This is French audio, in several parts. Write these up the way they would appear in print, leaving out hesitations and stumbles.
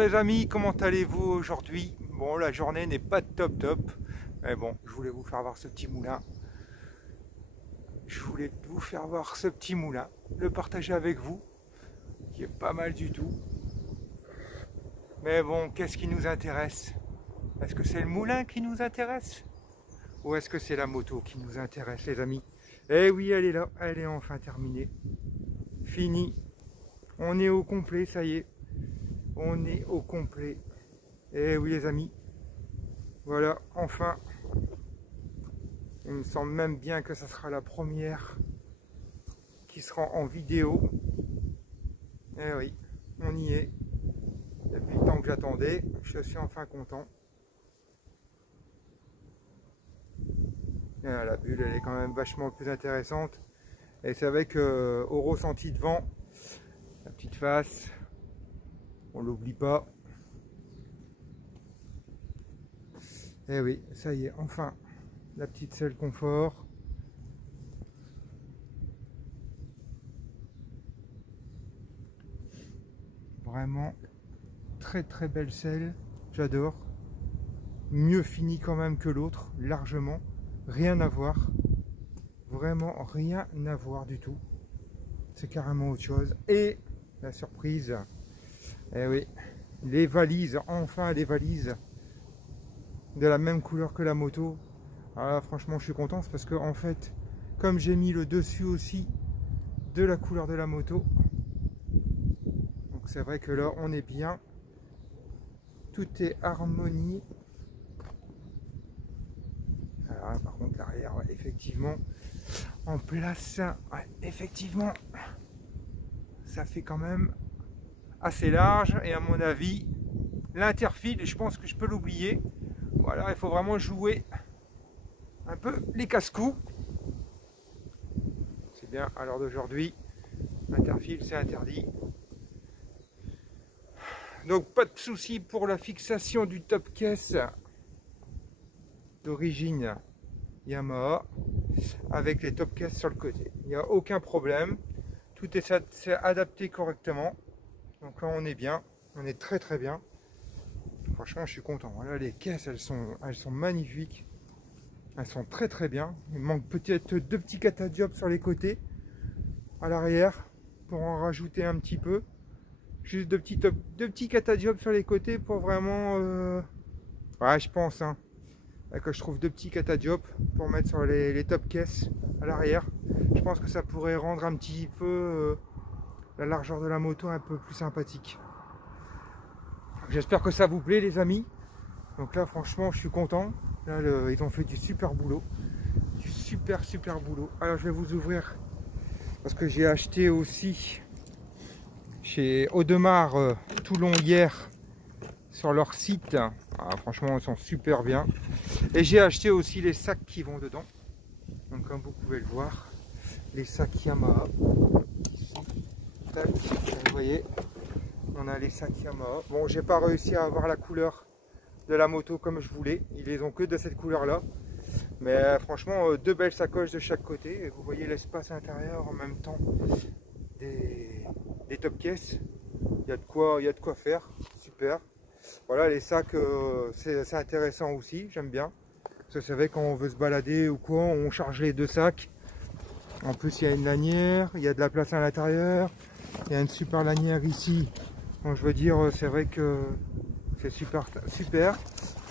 les amis, comment allez-vous aujourd'hui? Bon, la journée n'est pas top, mais bon, je voulais vous faire voir ce petit moulin. Je voulais vous faire voir ce petit moulin, le partager avec vous, qui est pas mal du tout. Mais bon, qu'est-ce qui nous intéresse? Est-ce que c'est le moulin qui nous intéresse? Ou est-ce que c'est la moto qui nous intéresse, les amis? Eh oui, elle est là, elle est enfin terminée. Fini. On est au complet, ça y est. On est au complet. Eh oui, les amis. Voilà, enfin. Il me semble même bien que ça sera la première qui sera en vidéo. Eh oui, on y est. Depuis le temps que j'attendais, je suis enfin content. Et la bulle, elle est quand même vachement plus intéressante. Et c'est avec au ressenti de vent, la petite face, on l'oublie pas. Et oui, ça y est, enfin, la petite selle confort. Vraiment très belle selle, j'adore. Mieux fini quand même que l'autre, largement. Rien à voir. Vraiment rien à voir du tout. C'est carrément autre chose. Et la surprise, eh oui, les valises, enfin les valises de la même couleur que la moto. Alors là, franchement, je suis content, c'est parce que en fait, comme j'ai mis le dessus aussi de la couleur de la moto, donc c'est vrai que là, on est bien. Tout est harmonie. Alors, par contre, l'arrière, ouais, effectivement, en place, ouais, effectivement, ça fait quand même assez large. Et à mon avis, l'interfile, je pense que je peux l'oublier. Voilà, il faut vraiment jouer un peu les casse-coups. C'est bien, à l'heure d'aujourd'hui, l'interfile, c'est interdit. Donc, pas de souci pour la fixation du top case d'origine Yamaha avec les top cases sur le côté. Il n'y a aucun problème. Tout est adapté correctement. Donc là, on est bien. On est très bien. Franchement, je suis content. Voilà, les caisses, elles sont magnifiques. Elles sont très bien. Il manque peut-être deux petits catadiopes sur les côtés, à l'arrière, pour en rajouter un petit peu. Juste deux petits catadiopes sur les côtés pour vraiment... Ouais, je pense, hein, que je trouve deux petits catadiopes pour mettre sur les top caisses à l'arrière. Je pense que ça pourrait rendre un petit peu la largeur de la moto un peu plus sympathique. J'espère que ça vous plaît, les amis. Donc là, franchement, je suis content. Là, ils ont fait du super boulot. Du super boulot. Alors, je vais vous ouvrir parce que j'ai acheté aussi chez Audemars Toulon hier sur leur site. Ah, franchement, ils sont super bien. Et j'ai acheté aussi les sacs qui vont dedans. Donc, comme vous pouvez le voir, les sacs Yamaha. Ici, tac, vous voyez, on a les sacs Yamaha. Bon, j'ai pas réussi à avoir la couleur de la moto comme je voulais. Ils les ont que de cette couleur là. Mais franchement, deux belles sacoches de chaque côté. Et vous voyez l'espace intérieur en même temps des top caisses. Il y a de quoi faire. Super. Voilà, les sacs, c'est intéressant aussi. J'aime bien. Parce que c'est vrai, quand on veut se balader ou quoi, on charge les deux sacs. En plus, il y a une lanière. Il y a de la place à l'intérieur. Il y a une super lanière ici. Donc, je veux dire, c'est vrai que c'est super.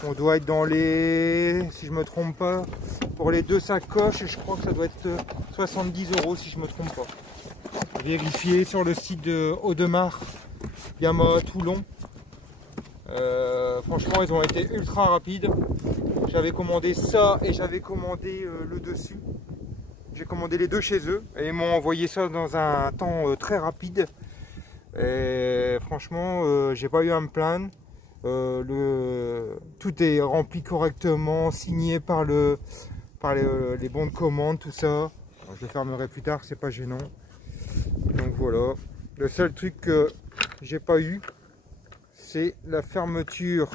On doit être dans les, si je me trompe pas, pour les deux sacoches, je crois que ça doit être 70 € si je me trompe pas. Vérifier sur le site de Audemars Yamaha Toulon. Franchement, ils ont été ultra rapides. J'avais commandé ça et j'avais commandé le dessus. J'ai commandé les deux chez eux et ils m'ont envoyé ça dans un temps très rapide. Et franchement, j'ai pas eu à me plaindre. Tout est rempli correctement, signé par les bons de commande, tout ça. Alors, je le fermerai plus tard, c'est pas gênant. Donc voilà. Le seul truc que j'ai pas eu, c'est la fermeture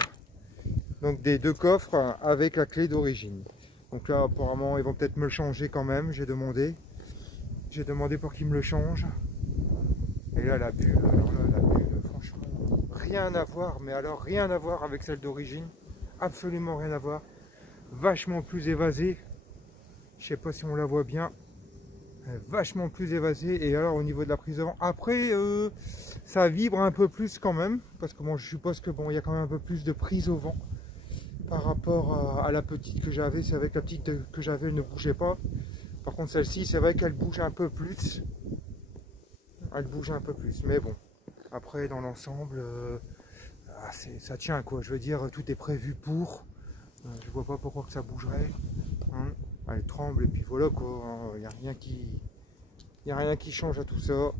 donc des deux coffres avec la clé d'origine. Donc là, apparemment, ils vont peut-être me le changer quand même. J'ai demandé pour qu'ils me le changent. Et là, la bulle, alors là, la bulle, franchement, rien rien à voir, mais alors rien à voir avec celle d'origine. Absolument rien à voir. Vachement plus évasée. Je sais pas si on la voit bien. Vachement plus évasée. Et alors au niveau de la prise de vent, après ça vibre un peu plus quand même, parce que bon, je suppose que bon, il y a quand même un peu plus de prise au vent par rapport à la petite que j'avais. C'est vrai que la petite que j'avais, elle ne bougeait pas. Par contre celle-ci, c'est vrai qu'elle bouge un peu plus. Elle bouge un peu plus, mais bon, après dans l'ensemble ça tient quoi. Je veux dire, tout est prévu pour. Je vois pas pourquoi que ça bougerait, hein. Elle tremble et puis voilà quoi. Il n'y a rien qui change à tout ça.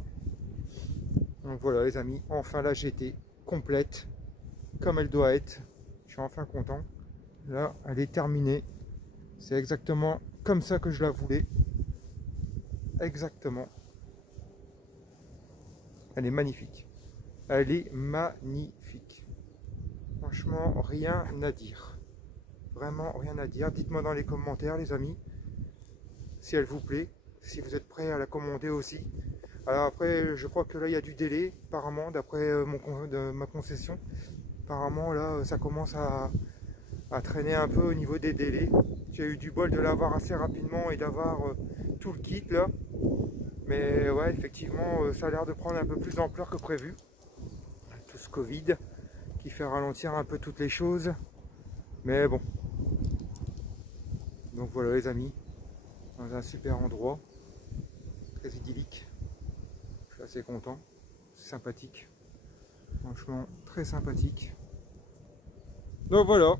Donc voilà les amis, enfin la GT complète comme elle doit être. Je suis enfin content. Là elle est terminée. C'est exactement comme ça que je la voulais. Exactement. Elle est magnifique. Elle est magnifique. Franchement, rien à dire. Vraiment rien à dire. Dites-moi dans les commentaires les amis si elle vous plaît, si vous êtes prêts à la commander aussi. Alors après, je crois que là il y a du délai apparemment d'après ma concession. Apparemment là ça commence à traîner un peu au niveau des délais. J'ai eu du bol de l'avoir assez rapidement et d'avoir tout le kit là. Mais ouais, effectivement ça a l'air de prendre un peu plus d'ampleur que prévu. Tout ce Covid qui fait ralentir un peu toutes les choses. Mais bon. Donc voilà les amis. Dans un super endroit. Très idyllique. Je suis assez content. C'est sympathique. Franchement, très sympathique. Donc voilà.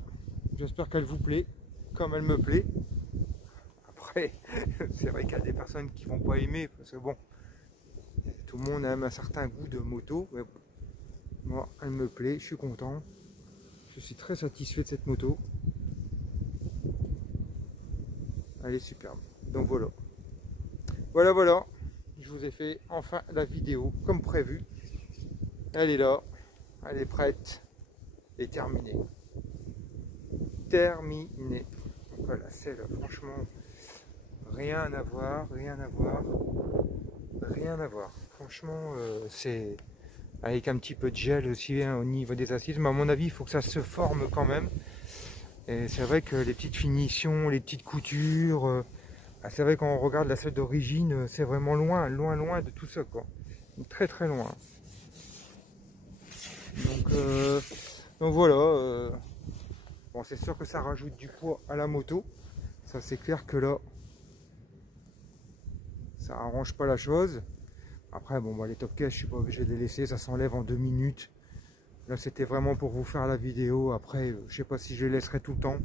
J'espère qu'elle vous plaît. Comme elle me plaît. Après, c'est vrai qu'il y a des personnes qui vont pas aimer. Parce que bon, tout le monde aime un certain goût de moto. Mais bon, moi, elle me plaît. Je suis content. Je suis très satisfait de cette moto. Elle est superbe. Donc voilà. Voilà. Je vous ai fait enfin la vidéo comme prévu. Elle est là. Elle est prête. Et terminée. Terminée. Voilà, c'est là. Franchement, rien à voir. Franchement, c'est avec un petit peu de gel aussi hein, au niveau des assises. Mais à mon avis, il faut que ça se forme quand même. Et c'est vrai que les petites finitions, les petites coutures, c'est vrai quand on regarde la selle d'origine, c'est vraiment loin de tout ça quoi. Très loin. Donc voilà. Bon, c'est sûr que ça rajoute du poids à la moto. Ça c'est clair que là, ça arrange pas la chose. Après bon bah, les top cases, je suis pas obligé de les laisser, ça s'enlève en 2 minutes. Là c'était vraiment pour vous faire la vidéo. Après je sais pas si je les laisserai tout le temps.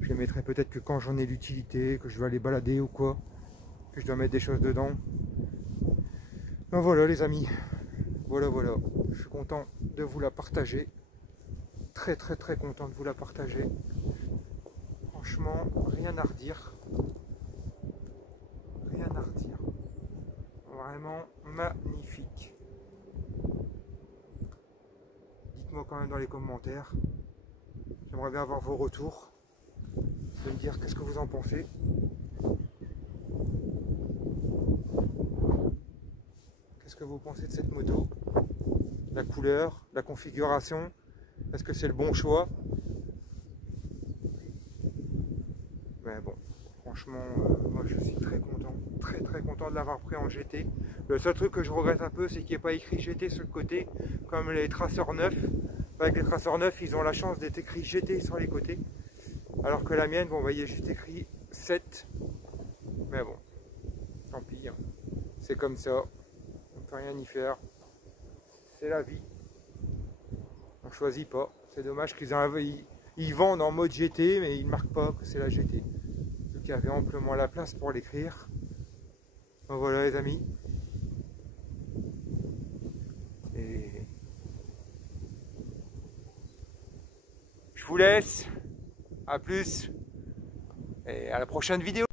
Je les mettrai peut-être que quand j'en ai l'utilité, que je vais aller balader ou quoi, que je dois mettre des choses dedans. Donc voilà les amis, voilà. Je suis content de vous la partager. Très content de vous la partager. Franchement, rien à redire. Vraiment magnifique. Dites-moi quand même dans les commentaires. J'aimerais bien avoir vos retours. De me dire qu'est-ce que vous en pensez. Qu'est-ce que vous pensez de cette moto? La couleur, la configuration, est-ce que c'est le bon choix? Mais bon, franchement, moi je suis très content de l'avoir pris en GT. Le seul truc que je regrette un peu, c'est qu'il n'y ait pas écrit GT sur le côté, comme les traceurs neufs. Avec les traceurs neufs, ils ont la chance d'être écrit GT sur les côtés. Alors que la mienne, bon, vous voyez, juste écrit 7. Mais bon, tant pis, hein. C'est comme ça. On ne peut rien y faire. C'est la vie. On choisit pas. C'est dommage qu'ils vendent en mode GT, mais ils ne marquent pas que c'est la GT. Donc il y avait amplement la place pour l'écrire. Ben voilà les amis. Et je vous laisse. À plus. Et à la prochaine vidéo.